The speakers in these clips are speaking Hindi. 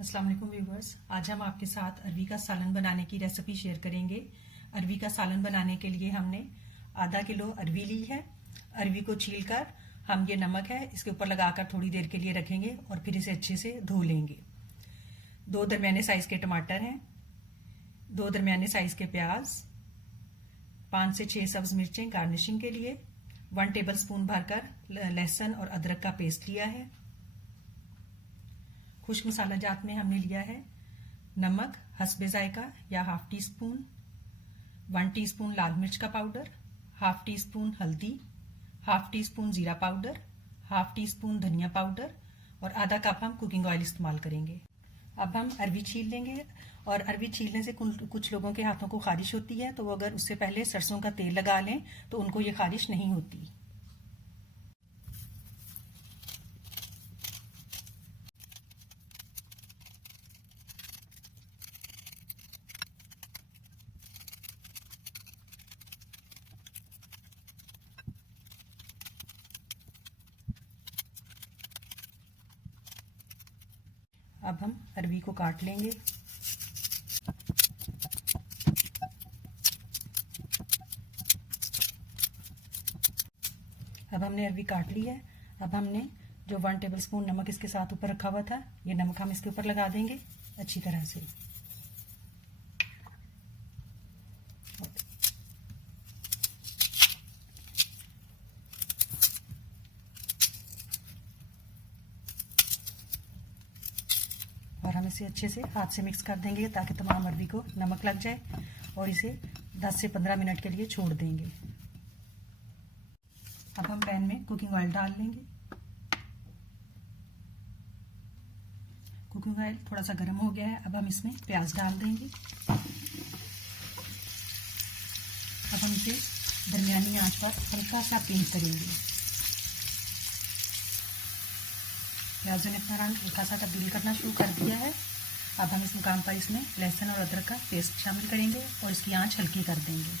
अस्सलाम वालेकुम व्यूवर्स। आज हम आपके साथ अरवी का सालन बनाने की रेसिपी शेयर करेंगे। अरवी का सालन बनाने के लिए हमने आधा किलो अरवी ली है। अरवी को छीलकर हम ये नमक है इसके ऊपर लगाकर थोड़ी देर के लिए रखेंगे और फिर इसे अच्छे से धो लेंगे। 2 दरमियाने साइज के टमाटर हैं, 2 दरमियाने साइज के प्याज, 5 से 6 सब्ज मिर्चें गार्निशिंग के लिए, 1 टेबलस्पून भरकर लहसुन और अदरक का पेस्ट लिया है। खुश्क मसाला जात में हमने लिया है नमक हस्बे जायका या हाफ टी स्पून, 1 टीस्पून लाल मिर्च का पाउडर, हाफ टी स्पून हल्दी, हाफ टी स्पून जीरा पाउडर, हाफ टी स्पून धनिया पाउडर और आधा कप हम कुकिंग ऑयल इस्तेमाल करेंगे। अब हम अरवी छील लेंगे और अरवी छीलने से कुछ लोगों के हाथों को खारिश होती है, तो वो अगर उससे पहले सरसों का तेल लगा लें तो उनको ये खारिश नहीं होती। अब हम अरवी को काट लेंगे। अब हमने अरवी काट ली है। अब हमने जो 1 टेबलस्पून नमक इसके साथ ऊपर रखा हुआ था, ये नमक हम इसके ऊपर लगा देंगे अच्छी तरह से। और हम इसे अच्छे से हाथ से मिक्स कर देंगे ताकि तमाम अरवी को नमक लग जाए और इसे 10 से 15 मिनट के लिए छोड़ देंगे। अब हम पैन में कुकिंग ऑयल डाल लेंगे। कुकिंग ऑयल थोड़ा सा गर्म हो गया है। अब हम इसमें प्याज डाल देंगे। अब हम इसे दरमियानी आंच पर हल्का सा पिंक करेंगे। प्याजों ने अपना रंग हल्का सा तब्दील करना शुरू कर दिया है। अब हम इस मुकाम पर इसमें लहसुन और अदरक का पेस्ट शामिल करेंगे और इसकी आंच हल्की कर देंगे।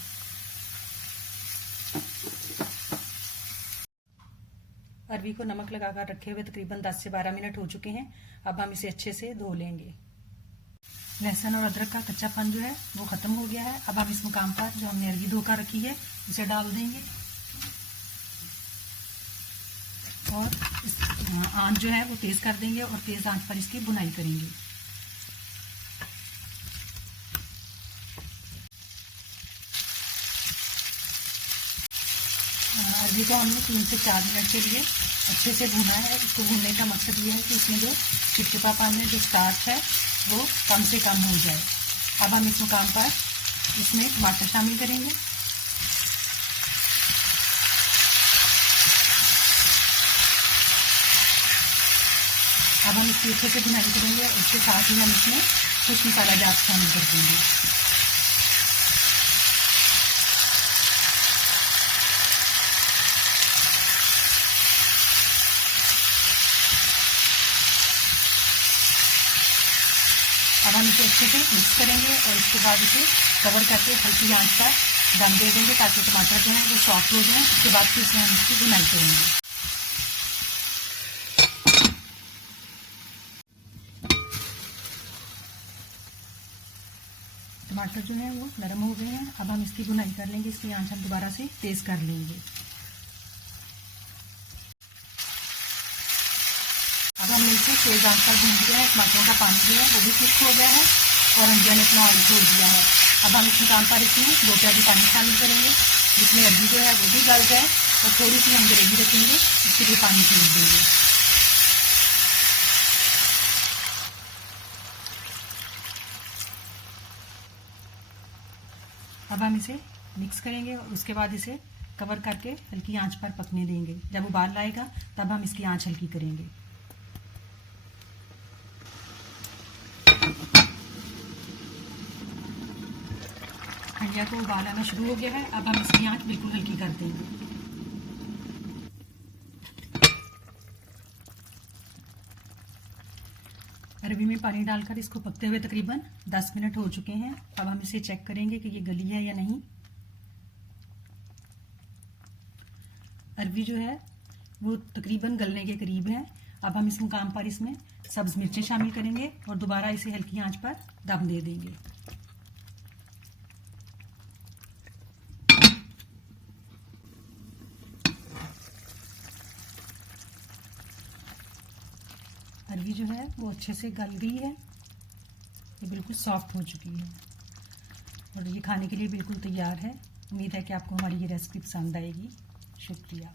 अरवी को नमक लगाकर रखे हुए तकरीबन 10 से 12 मिनट हो चुके हैं। अब हम इसे अच्छे से धो लेंगे। लहसुन और अदरक का कच्चापन जो है वो खत्म हो गया है। अब हम इस मुकाम पर जो हमने अरवी धोकर रखी है उसे डाल देंगे और आंच जो है वो तेज कर देंगे और तेज आंच पर इसकी बुनाई करेंगे। अरवी को हमने 3 से 4 मिनट के लिए अच्छे से भुना है। इसको भूनने का मकसद ये है कि इसमें जो चिपचिपापन में जो स्टार्च है वो कम से कम हो जाए। अब हम इस मुकाम पर इसमें टमाटर शामिल करेंगे। अब हम इसकी अच्छे से भुनाई करेंगे और इसके साथ ही हम इसमें कुछ मसाला जात शामिल कर देंगे। अब हम इसे अच्छे से मिक्स करेंगे और इसके बाद इसे कवर करके हल्की आंच पर दम दे देंगे ताकि टमाटर जो है वो सॉफ्ट हो जाए। उसके बाद फिर से हम इसकी भुनाई करेंगे। टमाटर जो है वो नरम हो गए हैं। अब हम इसकी भुनाई कर लेंगे। इसकी आंच हम दोबारा से तेज कर लेंगे। अब हमने इसे तेज आंच पर भून दिया है। टमाटरों का पानी जो है वो भी खुश्क हो गया है और अंजिया ने अपना ऑयल छोड़ दिया है। अब हम इस मुकाम पर इसमें 2 प्याली पानी शामिल करेंगे जिसमें अरवी जो है वो भी गल जाए और थोड़ी सी हम ग्रेवी रखेंगे, इसके लिए पानी छोड़ देंगे। अब हम इसे मिक्स करेंगे और उसके बाद इसे कवर करके हल्की आंच पर पकने देंगे। जब उबाल आएगा तब हम इसकी आंच हल्की करेंगे। अंडिया को उबाल आना शुरू हो गया है। अब हम इसकी आंच बिल्कुल हल्की कर देंगे। अरवी में पानी डालकर इसको पकते हुए तकरीबन 10 मिनट हो चुके हैं। अब हम इसे चेक करेंगे कि ये गली है या नहीं। अरवी जो है वो तकरीबन गलने के करीब है। अब हम इस मुकाम पर इसमें सब्ज मिर्चें शामिल करेंगे और दोबारा इसे हल्की आंच पर दम दे देंगे। अरवी जो है वो अच्छे से गल गई है, ये बिल्कुल सॉफ्ट हो चुकी है और ये खाने के लिए बिल्कुल तैयार है। उम्मीद है कि आपको हमारी ये रेसिपी पसंद आएगी। शुक्रिया।